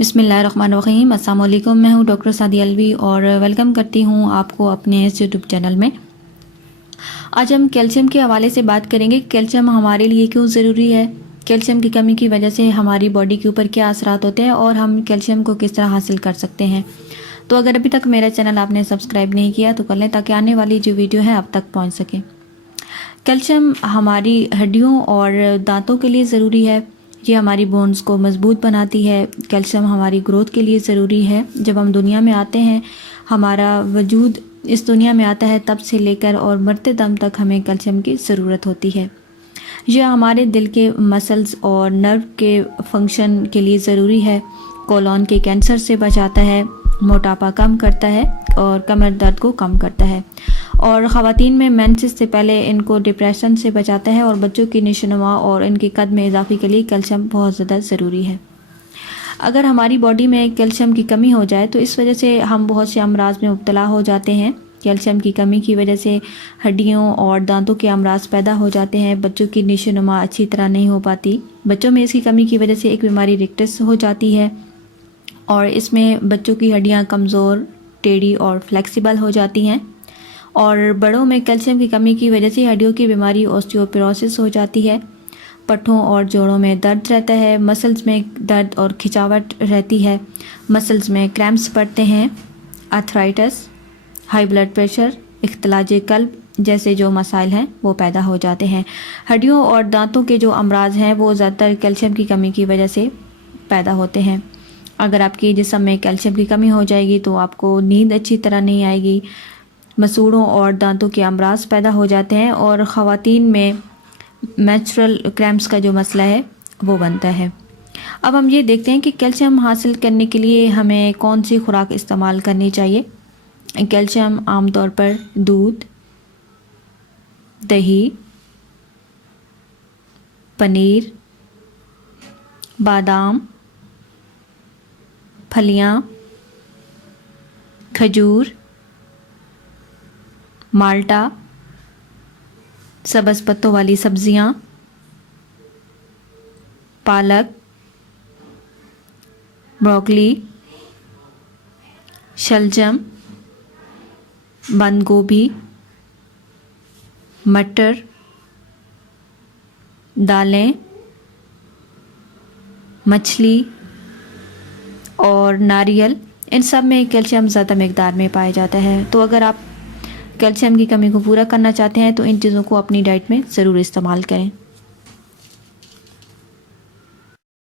बिस्मिल्लाहिर्रहमानिर्रहीम। अस्सलाम वालेकुम। मैं हूँ डॉक्टर सादी अलवी और वेलकम करती हूँ आपको अपने इस यूट्यूब चैनल में। आज हम कैल्शियम के हवाले से बात करेंगे। कैल्शियम हमारे लिए क्यों ज़रूरी है, कैल्शियम की कमी की वजह से हमारी बॉडी के ऊपर क्या असरात होते हैं और हम कैल्शियम को किस तरह हासिल कर सकते हैं। तो अगर अभी तक मेरा चैनल आपने सब्सक्राइब नहीं किया तो कर लें ताकि आने वाली जो वीडियो है आप तक पहुँच सके। कैल्शियम हमारी हड्डियों और दांतों के लिए ज़रूरी है। ये हमारी बोन्स को मजबूत बनाती है। कैल्शियम हमारी ग्रोथ के लिए ज़रूरी है। जब हम दुनिया में आते हैं, हमारा वजूद इस दुनिया में आता है, तब से लेकर और मरते दम तक हमें कैल्शियम की ज़रूरत होती है। यह हमारे दिल के मसल्स और नर्व के फंक्शन के लिए ज़रूरी है। कोलन के कैंसर से बचाता है, मोटापा कम करता है और कमर दर्द को कम करता है। और ख़वातीन में मेंसेस से पहले इनको डिप्रेशन से बचाता है। और बच्चों की नशोनुमा और इनके कद में इजाफे के लिए कैल्शियम बहुत ज़्यादा ज़रूरी है। अगर हमारी बॉडी में कैल्शियम की कमी हो जाए तो इस वजह से हम बहुत से अमराज में मुब्तला हो जाते हैं। कैल्शियम की कमी की वजह से हड्डियों और दांतों के अमराज पैदा हो जाते हैं। बच्चों की नशोनुमा अच्छी तरह नहीं हो पाती। बच्चों में इसकी कमी की वजह से एक बीमारी रिकटस हो जाती है और इसमें बच्चों की हड्डियाँ कमज़ोर, टेढ़ी और फ्लेक्सिबल हो जाती हैं। और बड़ों में कैल्शियम की कमी की वजह से हड्डियों की बीमारी ऑस्टियोपोरोसिस हो जाती है। पट्ठों और जोड़ों में दर्द रहता है। मसल्स में दर्द और खिंचावट रहती है। मसल्स में क्रैम्प्स पड़ते हैं। आर्थराइटिस, हाई ब्लड प्रेशर, इख्तिलाज कल्ब जैसे जो मसाइल हैं वो पैदा हो जाते हैं। हड्डियों और दांतों के जो अमराज हैं वो ज़्यादातर कैल्शियम की कमी की वजह से पैदा होते हैं। अगर आपके जिस्म में कैल्शियम की कमी हो जाएगी तो आपको नींद अच्छी तरह नहीं आएगी। मसूड़ों और दांतों के अमराज पैदा हो जाते हैं और ख़वातीन में मेंस्ट्रुअल क्रैम्प्स का जो मसला है वो बनता है। अब हम ये देखते हैं कि कैल्शियम हासिल करने के लिए हमें कौन सी खुराक इस्तेमाल करनी चाहिए। कैल्शियम आमतौर पर दूध, दही, पनीर, बादाम, फलियां, खजूर, माल्टा, सब्ज़ पत्तों वाली सब्जियां, पालक, ब्रोकली, शलजम, बंद गोभी, मटर, दालें, मछली और नारियल, इन सब में कैल्शियम ज़्यादा मकदार में पाया जाता है। तो अगर आप कैल्शियम की कमी को पूरा करना चाहते हैं तो इन चीज़ों को अपनी डाइट में ज़रूर इस्तेमाल करें।